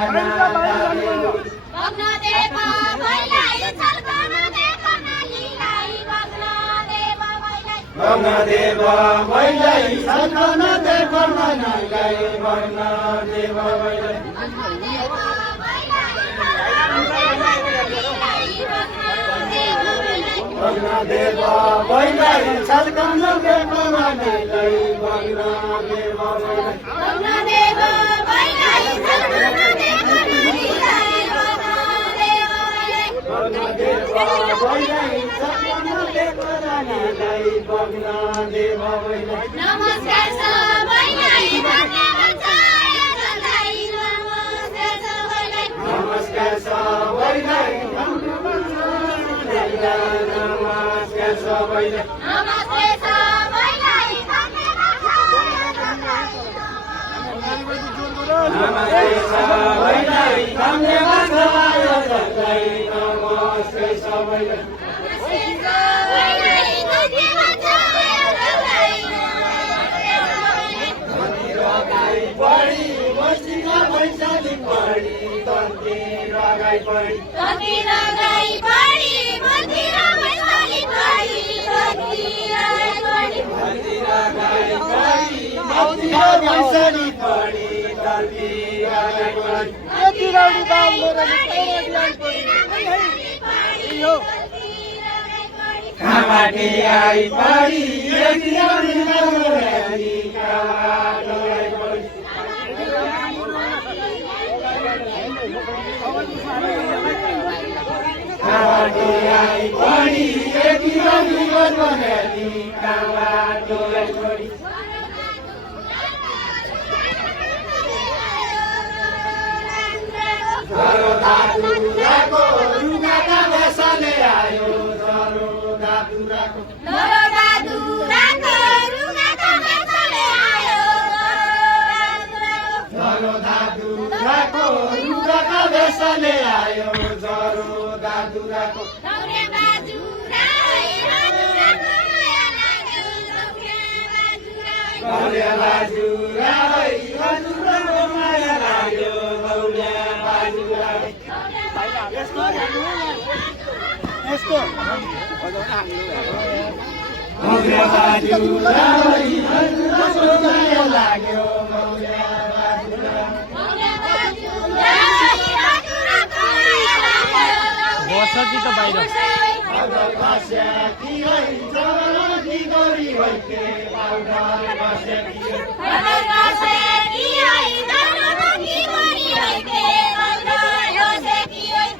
भग्नदेव भैलै सल्कन देखन नाइलाई भग्नदेव भैलै भग्नदेव भैलै सल्कन देखन नाइलाई भग्नदेव भैलै भग्नदेव भैलै सल्कन देखन नाइलाई भग्नदेव भैलै भग्नदेव भैलै नमस्कार सबैलाई धन्यवाद छ यसलाई नमस्कार सबैलाई नमस्कार सबैलाई धन्यवाद छ नमस्कार सबैलाई नमस्ते सबैलाई धन्यवाद छ नमस्ते सबैलाई धन्यवाद छ यसलाई नमस्ते सबैलाई वैशाली पढी तन्ती लगाई पढी तन्ती लगाई पढी मन्दिरा वैशाली पढी तन्ती लगाई पढी तन्ती लगाई पढी मन्दिरा वैशाली पढी तन्ती लगाई पढी यति राउडी दाम मेरो लगाई पढी यो कामाटी आई पढी यति राउडी दाम लगाई पढी आई पढी यति राउडी गर्नेली कामाटोलाई पढी जरो दादुराको रुगाका बसले आयो जरो दादुराको रुगाका बसले आयो जरो दादुराको रुगाका बसले आयो जरो दादुराको दौरे बाजुरा हजुरको माया लाग्यो दौरे बाजुरा यस्तो दौरे बाजुरा हजुरको माया लाग्यो दौरे बसकी त बाहिर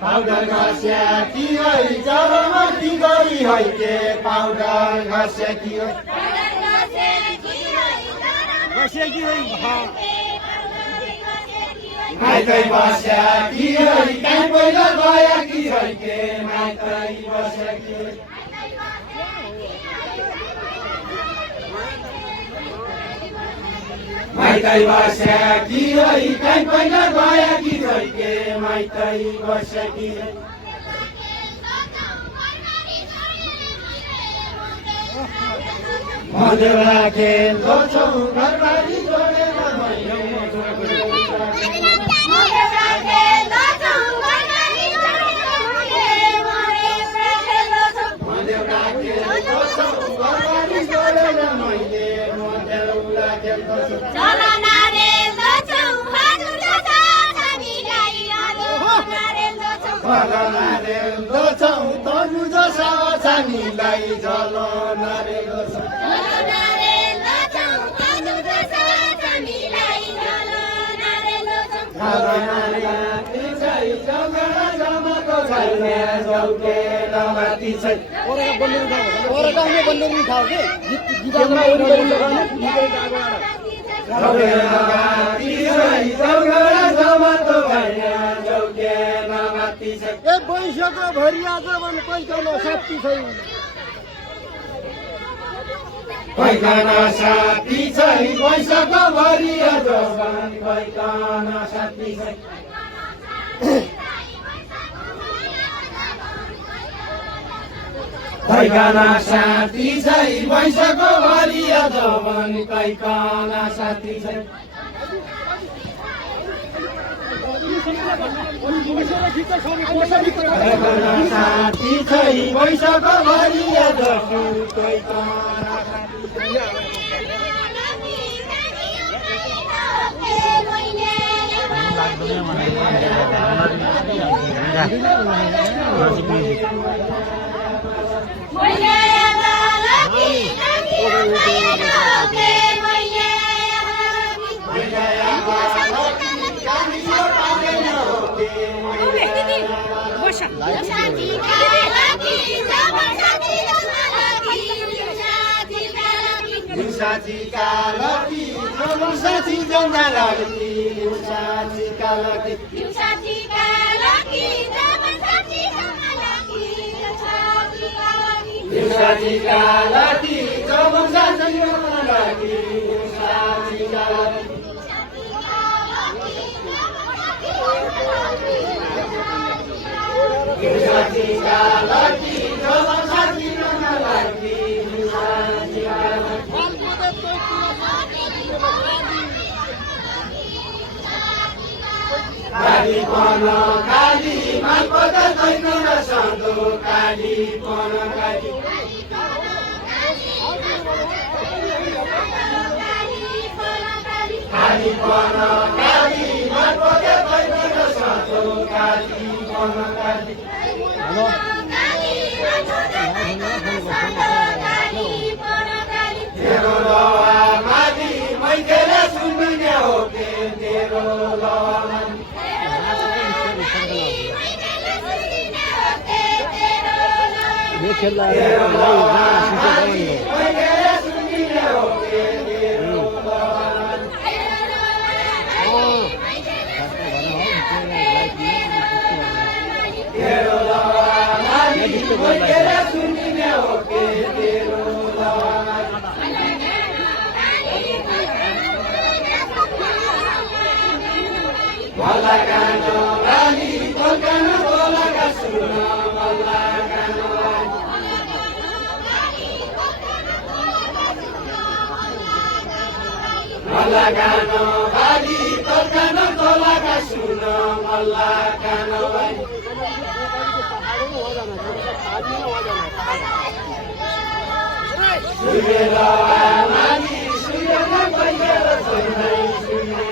पाउडर घस्याकी है जरमती गरी हैके पाउडर घस्याकी है माइतै बस्याकी है कहाँ पहिला गएकी हैके माइतै बस्याकी है माइतै बस्याकी है कहाँ पहिला गएकी हैके माइतै बस्याकी है मदेउ राखेल छोड्छौ घरबारी जोडेर मैले हामीलाई जलो नारेलो छ पैसाको भरिया पैसामा शक्ति छैन पैखाना साथी छै पैसाको भरिया जवान पैखाना साथी छै पैखाना साथी छै पैसाको भरिया जवान पैखाना साथी छै साथी छै वैशाख भरिया जसु कोही साथीका लकी साथी जम्दा लकी साथीका लकी साथीका लकी साथी जम्दा लकी साथीका लकी साथीका लकी जम्दा लकी साथीका लकी साथीका लकी जम्दा लकी काली पन काली मालपत दैन नसन्दो काली पन काली काली पन काली मालपत दैन नसन्दो काली पन काली तेरो लवा माली मैखेले सुन्ने हो के तेरो लवा माली खेल्दा Malagano bali tokano tolaga suno malagano bali Suyela mali suyela bayela sunai suyela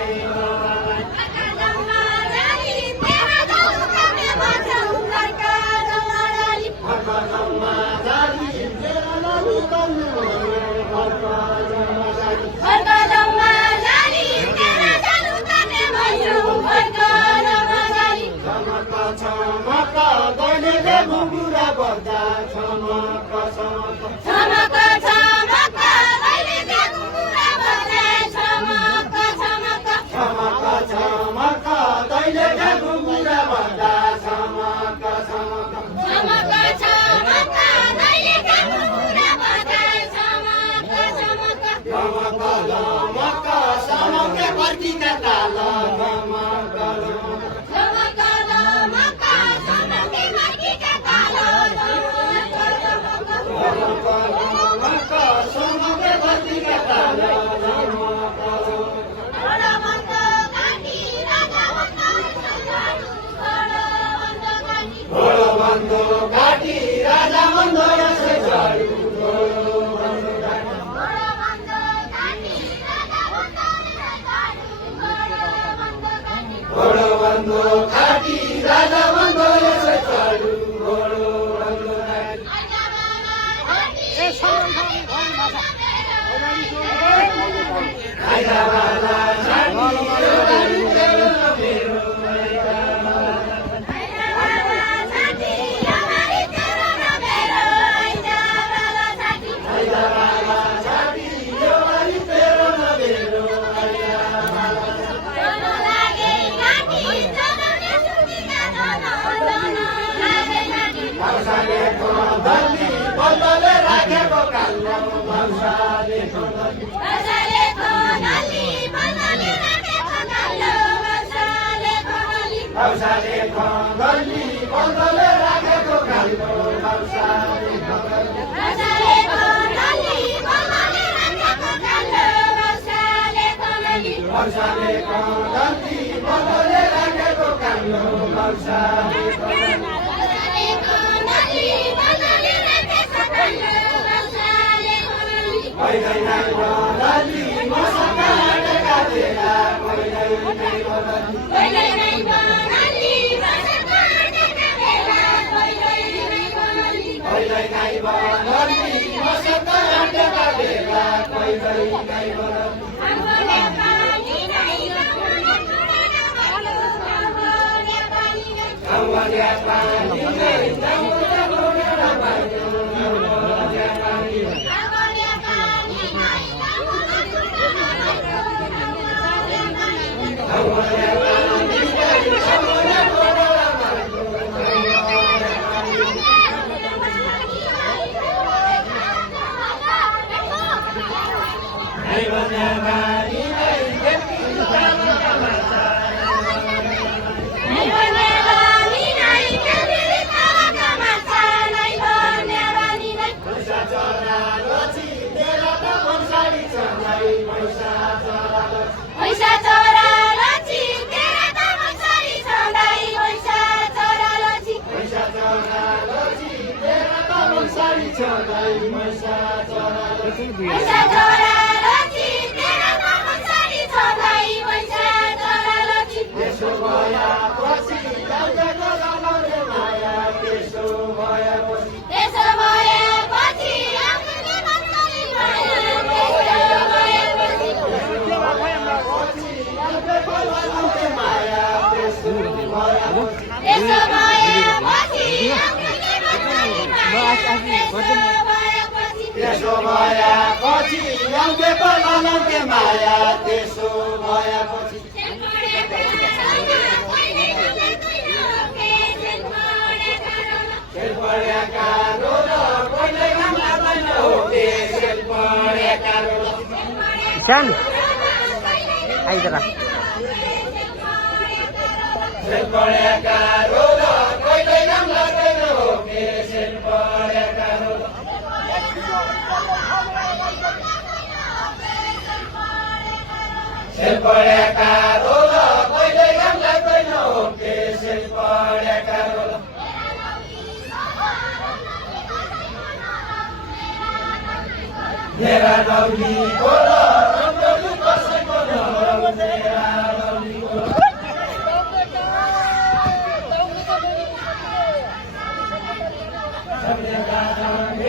त्यसो भएपछि लम्केको लम्के माया त्यसो भएपछि Isan. Ay, tara. Mera nauli bola, nauli pasai bola, mera nauli bola.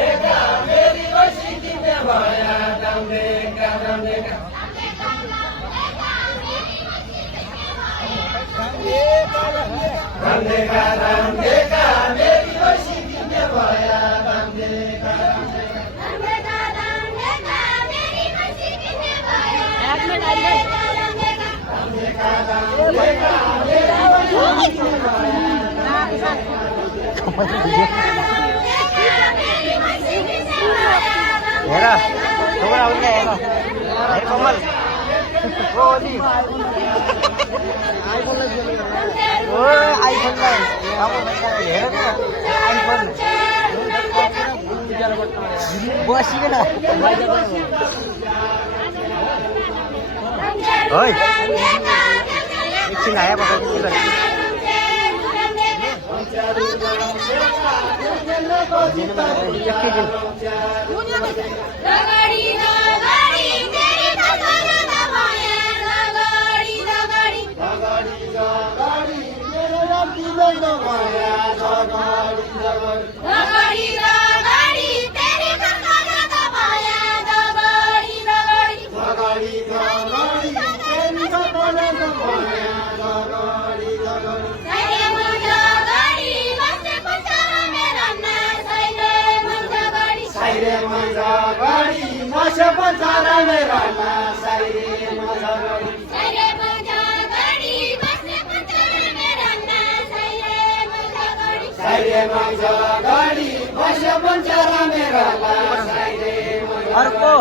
Deka, meri wasiti me vaya, deka. Deka, meri wasiti me vaya, deka. Hera, coba udah ya. Ayo komal. Oh, ini. iPhone lagi. Oh, iPhone lagi. Kamu main Hera kan? iPhone. Buat sih kan? Oi. Sini aja pakai kita. Arko.